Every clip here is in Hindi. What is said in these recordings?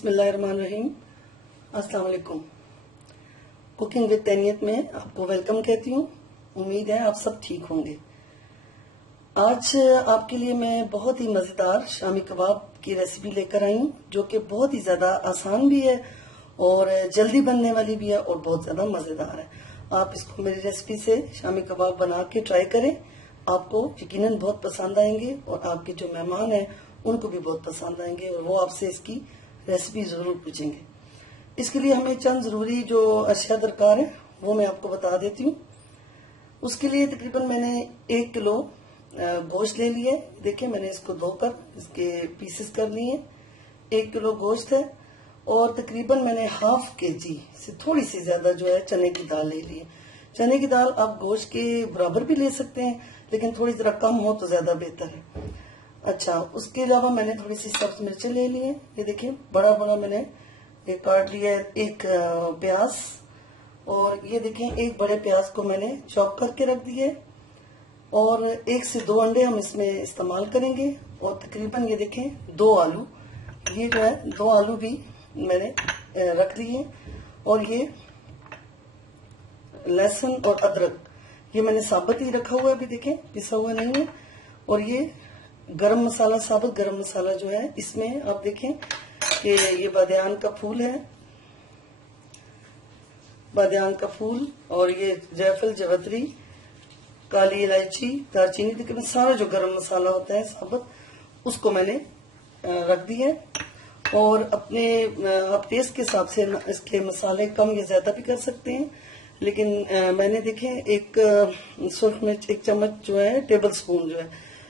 बिस्मिल्लाहिर्रहमानिर्रहीम। अस्सलाम वालेकुम। कुकिंग विद तैनियत में आपको वेलकम कहती हूँ। उम्मीद है आप सब ठीक होंगे। आज आपके लिए मैं बहुत ही मज़ेदार शामी कबाब की रेसिपी लेकर आई हूँ, जो कि बहुत ही ज़्यादा आसान भी है और जल्दी बनने वाली भी है और बहुत ज़्यादा मज़ेदार है। आप इसको मेरी रेसिपी से शामी कबाब बना के ट्राई करें, आपको यकीनन बहुत पसंद आएंगे और आपके जो मेहमान हैं उनको भी बहुत पसंद आएंगे और वो आपसे इसकी रेसिपी ज़रूर पूछेंगे। इसके लिए हमें चंद ज़रूरी जो अशिया दरकार है वो मैं आपको बता देती हूँ। उसके लिए तकरीबन मैंने 1 किलो गोश्त ले लिया है। देखिए मैंने इसको धोकर इसके पीसेस कर लिए हैं। 1 किलो गोश्त है और तकरीबन मैंने ½ kg से थोड़ी सी ज़्यादा जो है चने की दाल ले ली है। चने की दाल आप गोश्त के बराबर भी ले सकते हैं, लेकिन थोड़ी ज़रा कम हो तो ज़्यादा बेहतर है। अच्छा, उसके अलावा मैंने थोड़ी सी सब्ज मिर्चें ले ली हैं। ये देखिए बड़ा बड़ा मैंने ये काट लिया है। 1 प्याज, और ये देखें 1 बड़े प्याज को मैंने चॉप करके रख दिए और 1 से 2 अंडे हम इसमें इस्तेमाल करेंगे। और तकरीबन ये देखें 2 आलू, ये जो है 2 आलू भी मैंने रख लिए। और ये लहसुन और अदरक ये मैंने साबुत ही रखा हुआ है, अभी देखें पिसा हुआ नहीं है। और ये गरम मसाला, साबुत गरम मसाला जो है इसमें आप देखें कि ये बादियान का फूल है, बादियान का फूल, और ये जायफल, जवतरी, काली इलायची, दालचीनी, तकरीबन सारा जो गरम मसाला होता है साबुत उसको मैंने रख दिया है। और अपने आप टेस्ट के हिसाब से इसके मसाले कम या ज्यादा भी कर सकते हैं, लेकिन मैंने देखें 1 सुर्ख मिर्च, 1 चम्मच जो है टेबल स्पून जो है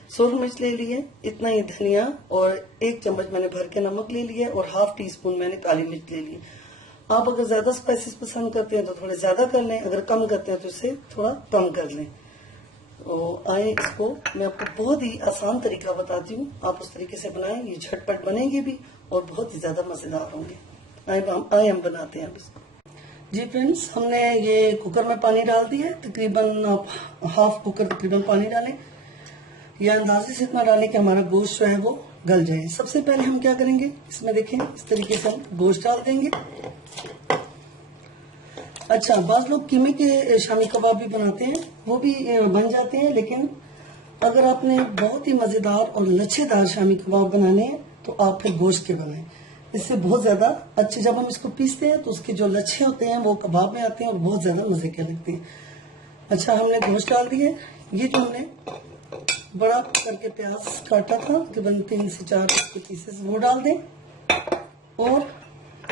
सुर्ख मिर्च ले ली है, इतना ही धनिया, और 1 चम्मच मैंने भर के नमक ले लिया और ½ टीस्पून मैंने काली मिर्च ले ली। आप अगर ज्यादा स्पाइसेस पसंद करते हैं तो थोड़े ज्यादा कर लें, अगर कम करते हैं तो इसे थोड़ा कम कर लें। तो आए इसको मैं आपको बहुत ही आसान तरीका बताती हूँ, आप उस तरीके से बनाएं, ये झटपट बनेंगे भी और बहुत ही ज्यादा मजेदार होंगे। आए हम बनाते हैं अब इसको। जी फ्रेंड्स, हमने ये कुकर में पानी डाल दिया, तकरीबन आप ½ कुकर तकरीबन पानी डालें, या अंदाजे से इतना डालें कि हमारा गोश्त जो है वो गल जाए। सबसे पहले हम क्या करेंगे, इसमें देखें इस तरीके से हम गोश्त डाल देंगे। अच्छा, बाज लोग कीमे के शामी कबाब भी बनाते हैं, वो भी बन जाते हैं, लेकिन अगर आपने बहुत ही मजेदार और लच्छेदार शामी कबाब बनाने हैं तो आप फिर गोश्त के बनाएं, इससे बहुत ज्यादा अच्छे। जब हम इसको पीसते हैं तो उसके जो लच्छे होते हैं वो कबाब में आते हैं और बहुत ज्यादा मजे के लगते हैं। अच्छा, हमने गोश्त डाल दिए। ये जो हमने बड़ा करके प्याज काटा था, तकरीबन 3 से 4 इसके पीसेस, वो डाल दें। और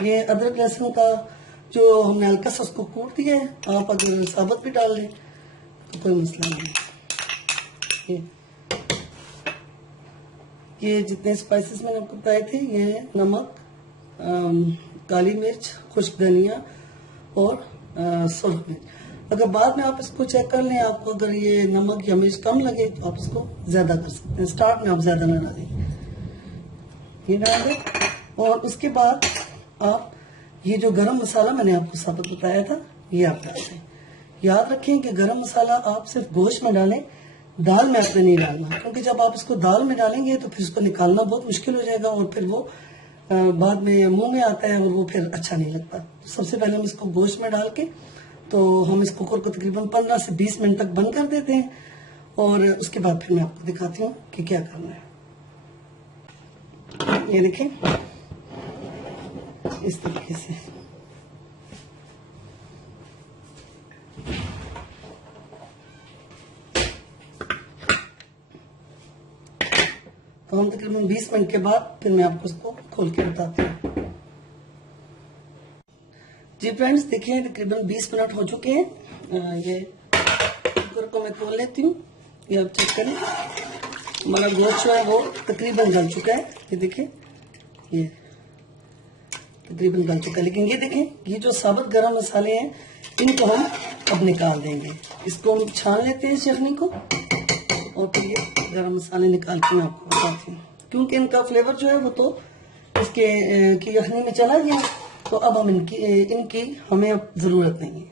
ये अदरक लहसुन का जो हमने हल्का सा उसको कूट दिया है, आप अगर साबुत भी डाल लें तो कोई मसला नहीं। ये जितने स्पाइसेस मैंने आपको बताए थे, ये नमक, काली मिर्च, खुश्क धनिया और सुर्ख मिर्च। अगर बाद में आप इसको चेक कर लें, आपको अगर ये नमक या मिर्च कम लगे तो आप इसको ज्यादा कर सकते हैं। स्टार्ट में आप ज्यादा ना डालें, ये डाल दें। और उसके बाद आप ये जो गरम मसाला मैंने आपको साबुत बताया था ये आप डाल दें। याद रखें कि गरम मसाला आप सिर्फ गोश्त में डालें, दाल में आपने नहीं डालना, क्योंकि जब आप इसको दाल में डालेंगे तो फिर उसको निकालना बहुत मुश्किल हो जाएगा और फिर वो बाद में मुंह में आता है और वो फिर अच्छा नहीं लगता। तो सबसे पहले हम इसको गोश्त में डाल के, तो हम इस कुकर को तकरीबन 15 से 20 मिनट तक बंद कर देते हैं और उसके बाद फिर मैं आपको दिखाती हूँ कि क्या करना है। ये देखें इस तरीके से तो हम तकरीबन 20 मिनट के बाद फिर मैं आपको इसको खोल के बताती हूँ। जी फ्रेंड्स, देखिए तकरीबन 20 मिनट हो चुके हैं। ये कुकर को मैं खोल लेती हूँ, ये आप चेक करें, हमारा गोश्त जो है वो तकरीबन गल चुका है। ये देखिए ये तकरीबन गल चुका है, लेकिन ये देखें ये जो साबुत गरम मसाले हैं इनको हम अब निकाल देंगे। इसको हम छान लेते हैं इस यखनी को और फिर ये गरम मसाले निकाल के मैं आपको बताती हूँ, क्योंकि इनका फ्लेवर जो है वो तो इसके की यखनी में चला गया, तो अब हम इनकी हमें अब जरूरत नहीं है।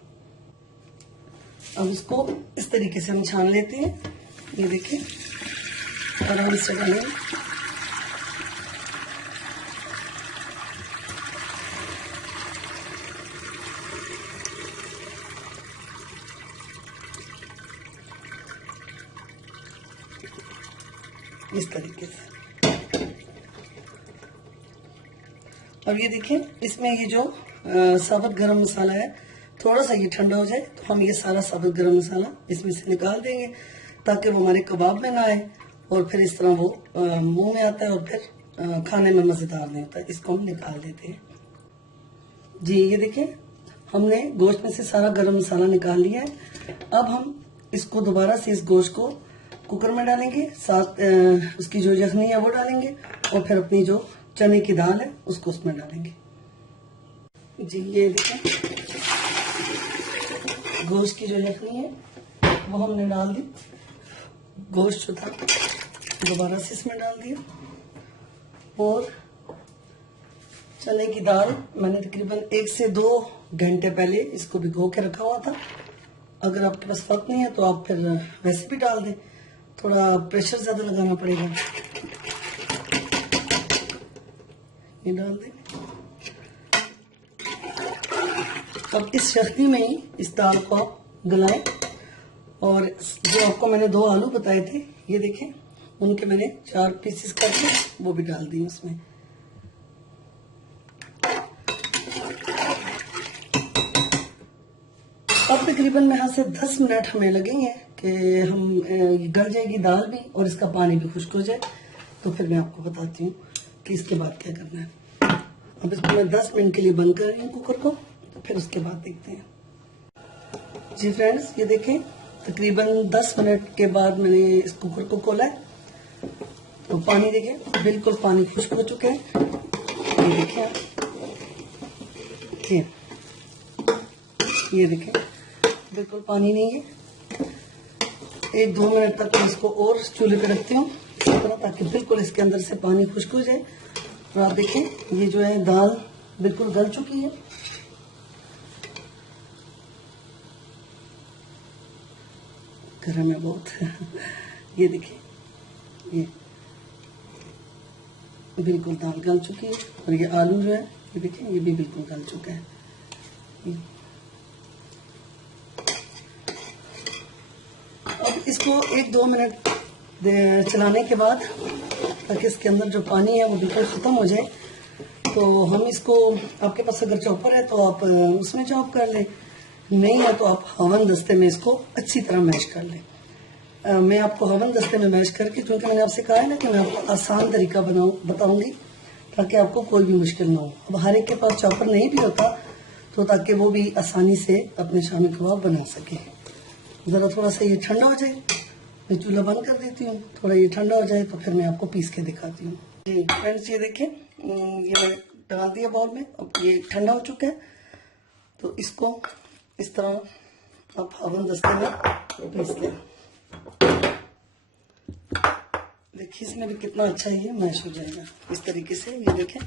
अब इसको इस तरीके से हम छान लेते हैं। ये देखिए आराम से डालेंगे। इस तरीके से। और ये देखिए इसमें ये जो साबुत गरम मसाला है, थोड़ा सा ये ठंडा हो जाए तो हम ये सारा साबुत गरम मसाला इसमें से निकाल देंगे, ताकि वो हमारे कबाब में ना आए और फिर इस तरह वो मुंह में आता है और फिर खाने में मजेदार नहीं होता है। इसको हम निकाल देते हैं जी। ये देखिए हमने गोश्त में से सारा गरम मसाला निकाल लिया है। अब हम इसको दोबारा से इस गोश्त को कुकर में डालेंगे, साथ उसकी जो यखनी है वो डालेंगे और फिर अपनी जो चने की दाल है उसको उसमें डालेंगे जी। ये देखिए गोश्त की जो यखनी है वो हमने डाल दी, गोश्त जो था दोबारा से इसमें डाल दिया, और चने की दाल मैंने तकरीबन 1 से 2 घंटे पहले इसको भिगो के रखा हुआ था। अगर आपके पास वक्त नहीं है तो आप फिर वैसे भी डाल दें, थोड़ा प्रेशर ज्यादा लगाना पड़ेगा। ये डाल दें। अब इस यखनी में ही इस दाल को आप गलाएं, और जो आपको मैंने 2 आलू बताए थे, ये देखें उनके मैंने 4 पीसेस करके वो भी डाल दिए उसमें। अब तकरीबन यहाँ से 10 मिनट हमें लगेंगे कि हम गल जाएगी दाल भी और इसका पानी भी खुश्क हो जाए, तो फिर मैं आपको बताती हूँ कि इसके बाद क्या करना है। अब इसको मैं 10 मिनट के लिए बंद कर रही हूँ कुकर को, तो फिर उसके बाद देखते हैं जी। फ्रेंड्स ये देखें तकरीबन 10 मिनट के बाद मैंने इस कुकर को खोला है, तो पानी देखें बिल्कुल पानी खुश्क हो चुके हैं। ये देखें आप, ये देखें बिल्कुल पानी नहीं है। 1-2 मिनट तक मैं इसको और चूल्हे पे रखती हूँ इसी तरह, ताकि बिल्कुल इसके अंदर से पानी खुश्क हो जाए। और आप देखें ये जो है दाल बिल्कुल गल चुकी है। गर्म है बहुत ये देखिए ये बिल्कुल दाल गल चुकी है, और ये आलू जो है ये देखिए ये भी बिल्कुल गल चुका है। अब इसको 1-2 मिनट चलाने के बाद, ताकि इसके अंदर जो पानी है वो बिल्कुल खत्म हो जाए, तो हम इसको, आपके पास अगर चॉपर है तो आप उसमें चॉप कर लें, नहीं है तो आप हवन दस्ते में इसको अच्छी तरह मैश कर लें। मैं आपको हवन दस्ते में मैश करके, क्योंकि मैंने आपसे कहा है ना कि मैं आपको आसान तरीका बताऊंगी ताकि आपको कोई भी मुश्किल ना हो। अब हर एक के पास चॉपर नहीं भी होता, तो ताकि वो भी आसानी से अपने शामी कबाब बना सके। ज़रा थोड़ा सा ये ठंडा हो जाए, मैं चूल्हा बंद कर देती हूँ, थोड़ा ये ठंडा हो जाए तो फिर मैं आपको पीस के दिखाती हूँ जी। फ्रेंड्स ये देखिए ये मैंने डाल दिया बाउल में, अब ये ठंडा हो चुका है, तो इसको इस तरह आप हवन दस्ते में पीस लें। देखिए इसमें भी कितना अच्छा ये मैश हो जाएगा इस तरीके से। ये देखें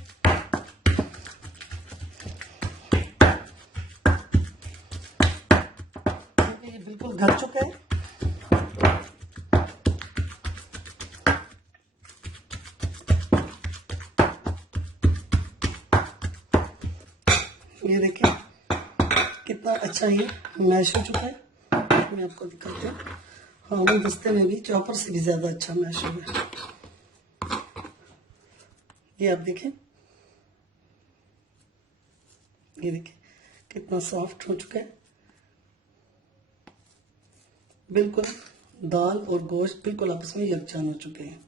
ये बिल्कुल गल चुका है। ये देखें कितना अच्छा ये मैश हो चुका है। मैं आपको दिखाती हूँ, हाँ वो दस्ते में भी चॉपर से भी ज्यादा अच्छा मैश हो गया। ये आप देखें, ये देखें कितना सॉफ्ट हो चुका है। बिल्कुल दाल और गोश्त बिल्कुल आपस में यकजान हो चुके हैं।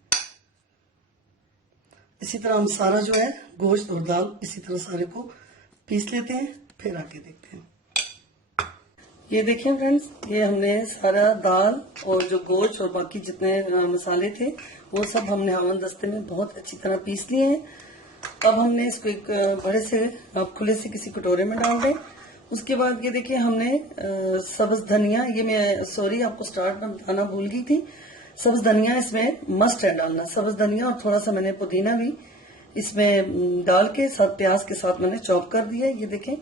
इसी तरह हम सारा जो है गोश्त और दाल इसी तरह सारे को पीस लेते हैं, फिर आगे देखते हैं। ये देखिए फ्रेंड्स, ये हमने सारा दाल और जो गोश्त और बाकी जितने मसाले थे वो सब हमने हवन दस्ते में बहुत अच्छी तरह पीस लिए हैं। अब हमने इसको एक बड़े से, आप खुले से किसी कटोरे में डाल दें। उसके बाद ये देखिए हमने सब्ज धनिया, ये मैं सॉरी आपको स्टार्ट में बताना भूल गई थी, सब्ज धनिया इसमें मस्ट है डालना। सब्ज धनिया और थोड़ा सा मैंने पुदीना भी इसमें डाल के साथ प्याज के साथ मैंने चॉप कर दिया है, ये देखें।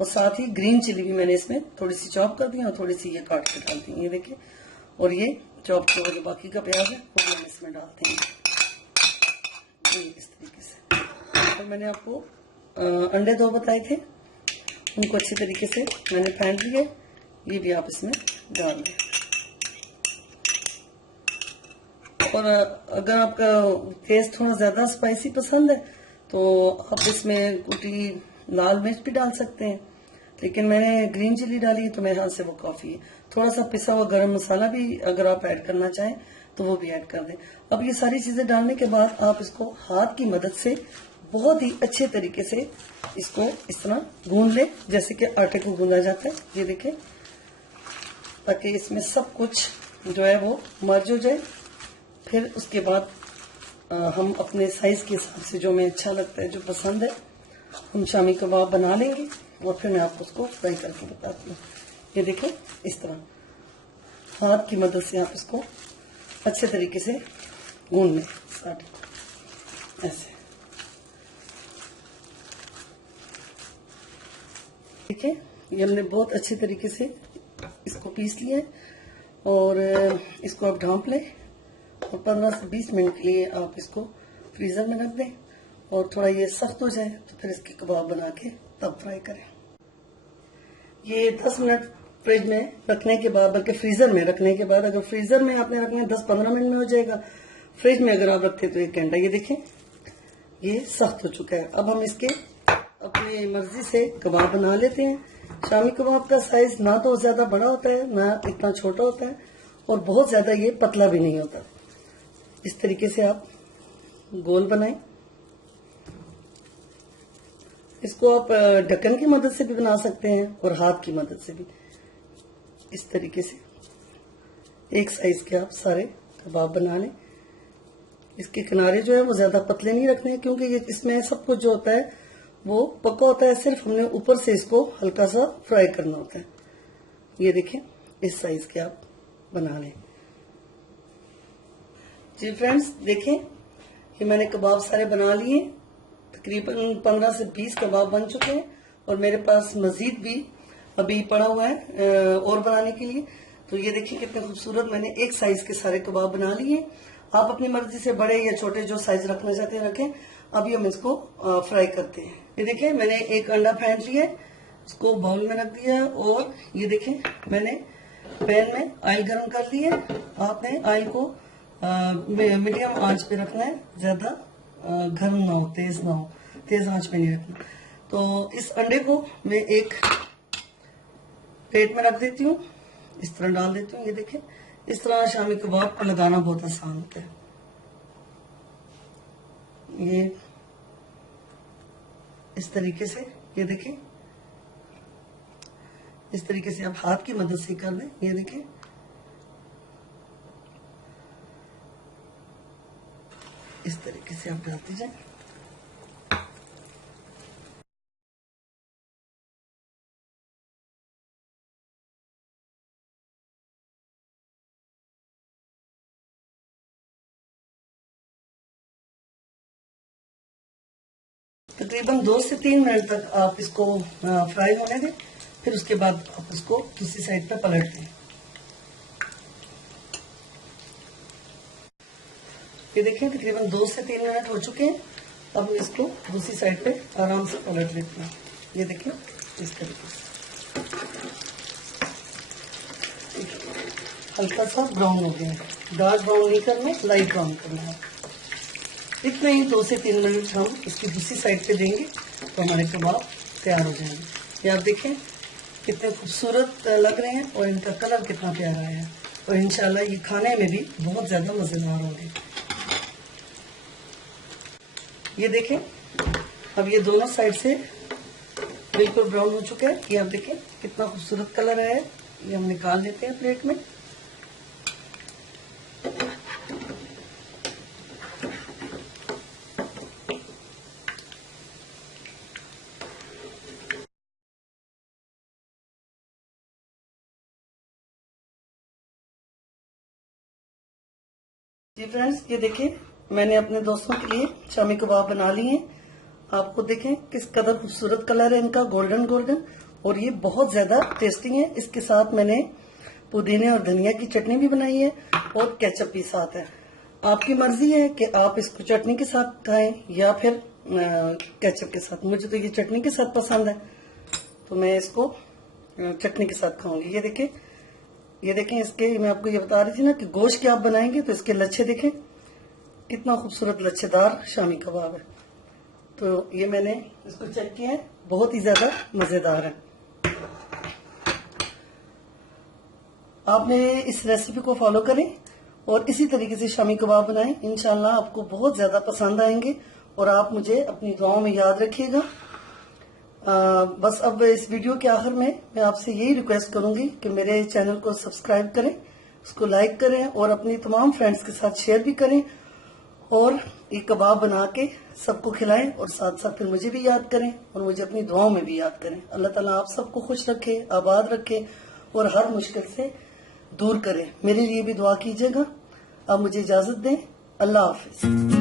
और साथ ही ग्रीन चिली भी मैंने इसमें थोड़ी सी चॉप कर दी और थोड़ी सी ये काट के डाल दी, ये देखिए। और ये चॉप किया जो बाकी का प्याज है वो भी हम इसमें डालते हैं, ये इस तरीके से। और मैंने आपको अंडे 2 बताए थे, उनको अच्छी तरीके से मैंने फेंट लिए, ये भी आप इसमें डाल दें। और अगर आपका टेस्ट थोड़ा ज्यादा स्पाइसी पसंद है तो आप इसमें कुटी लाल मिर्च भी डाल सकते हैं, लेकिन मैंने ग्रीन चिली डाली तो मेरे हाथ से वो काफी है। थोड़ा सा पिसा हुआ गरम मसाला भी अगर आप ऐड करना चाहें तो वो भी ऐड कर दें। अब ये सारी चीजें डालने के बाद आप इसको हाथ की मदद से बहुत ही अच्छे तरीके से इसको इस तरह गूंद लें, जैसे कि आटे को गूंदा जाता है। ये देखें, ताकि इसमें सब कुछ जो है वो मर्ज हो जाए। फिर उसके बाद हम अपने साइज के हिसाब से जो हमें अच्छा लगता है, जो पसंद है, हम शामी कबाब बना लेंगे और फिर मैं आपको उसको फ्राई करके बताती हूँ। ये देखें, इस तरह हाथ की मदद से आप इसको अच्छे तरीके से गूंद लें, ऐसे। ठीक है, ये हमने बहुत अच्छे तरीके से इसको पीस लिया है और इसको आप ढांप लें और 15 से 20 मिनट के लिए आप इसको फ्रीजर में रख दें और थोड़ा ये सख्त हो जाए तो फिर इसके कबाब बना के तब फ्राई करें। ये 10 मिनट फ्रिज में रखने के बाद, बल्कि फ्रीजर में रखने के बाद, अगर फ्रीजर में आपने रखना 10-15 मिनट में हो जाएगा, फ्रिज में अगर आप रखते तो 1 घंटा। ये देखें, ये सख्त हो चुका है। अब हम इसके अपनी मर्जी से कबाब बना लेते हैं। शामी कबाब का साइज ना तो ज्यादा बड़ा होता है ना इतना छोटा होता है और बहुत ज्यादा ये पतला भी नहीं होता। इस तरीके से आप गोल बनाएं। इसको आप ढक्कन की मदद से भी बना सकते हैं और हाथ की मदद से भी। इस तरीके से एक साइज के आप सारे कबाब बना लें। इसके किनारे जो है वो ज्यादा पतले नहीं रखने हैं, क्योंकि ये इसमें सब कुछ जो होता है वो पक्का होता है, सिर्फ हमने ऊपर से इसको हल्का सा फ्राई करना होता है। ये देखें, इस साइज के आप बना लें। जी फ्रेंड्स, देखें, ये मैंने कबाब सारे बना लिए। तकरीबन 15 से 20 कबाब बन चुके हैं और मेरे पास मजीद भी अभी पड़ा हुआ है और बनाने के लिए। तो ये देखिए कितने खूबसूरत मैंने एक साइज के सारे कबाब बना लिए। आप अपनी मर्जी से बड़े या छोटे जो साइज रखना चाहते हैं रखें। अभी हम इसको फ्राई करते हैं। ये देखिए, मैंने एक अंडा फेंट लिया, उसको बाउल में रख दिया और ये देखें मैंने पैन में ऑयल गर्म कर लिया। आपने ऑयल को मीडियम आंच पे रखना है, ज्यादा गर्म ना हो, तेज ना हो, तेज आंच पे नहीं रखना। तो इस अंडे को मैं एक प्लेट में रख देती हूँ, इस तरह डाल देती हूँ। ये देखें, इस तरह शामी कबाब को लगाना बहुत आसान होता है। ये इस तरीके से, ये देखें, इस तरीके से आप हाथ की मदद से कर दें। ये देखें, इस तरीके से आप डालते जाएं। तकरीबन 2 से 3 मिनट तक आप इसको फ्राई होने दें। फिर उसके बाद आप इसको दूसरी साइड पे पलट दें। ये देखिए, तकरीबन 2 से 3 मिनट हो चुके हैं। अब हम इसको दूसरी साइड पे आराम से पलट लेते हैं। ये देखिए, इस तरीके से हल्का सा ब्राउन हो गया है। डार्क ब्राउन नहीं करना, लाइट ब्राउन करना है। इतना ही 2 से 3 मिनट हम इसकी दूसरी साइड पे देंगे तो हमारे कबाब तैयार हो जाएंगे। ये आप देखें कितने खूबसूरत लग रहे हैं और इनका कलर कितना प्यारा है और इंशाल्लाह ये खाने में भी बहुत ज्यादा मजेदार होंगे। ये देखें, अब ये दोनों साइड से बिल्कुल ब्राउन हो चुका है। ये आप देखें कितना खूबसूरत कलर है। ये हम निकाल लेते हैं प्लेट में। जी फ्रेंड्स, ये देखिए मैंने अपने दोस्तों के लिए शामी कबाब बना लिए हैं। आपको देखें किस कदर खूबसूरत कलर है इनका, गोल्डन गोल्डन, और ये बहुत ज्यादा टेस्टी है। इसके साथ मैंने पुदीने और धनिया की चटनी भी बनाई है और केचप भी साथ है। आपकी मर्जी है कि आप इसको चटनी के साथ खाएं या फिर केचप के साथ। मुझे तो ये चटनी के साथ पसंद है तो मैं इसको चटनी के साथ खाऊंगी। ये देखिए, ये देखें, इसके मैं आपको ये बता रही थी ना कि गोश्त के आप बनाएंगे तो इसके लच्छे देखें, कितना खूबसूरत लच्छेदार शामी कबाब है। तो ये मैंने इसको चेक किया है, बहुत ही ज्यादा मजेदार है। आपने इस रेसिपी को फॉलो करें और इसी तरीके से शामी कबाब बनाएं, इंशाल्लाह आपको बहुत ज्यादा पसंद आएंगे और आप मुझे अपनी दुआओं में याद रखिएगा। बस अब इस वीडियो के आखिर में मैं आपसे यही रिक्वेस्ट करूंगी कि मेरे चैनल को सब्सक्राइब करें, उसको लाइक करें और अपनी तमाम फ्रेंड्स के साथ शेयर भी करें और ये कबाब बना के सबको खिलाएं और साथ साथ फिर मुझे भी याद करें और मुझे अपनी दुआओं में भी याद करें। अल्लाह ताला आप सबको खुश रखे, आबाद रखे और हर मुश्किल से दूर करें। मेरे लिए भी दुआ कीजिएगा। अब मुझे इजाजत दें। अल्लाह हाफिज।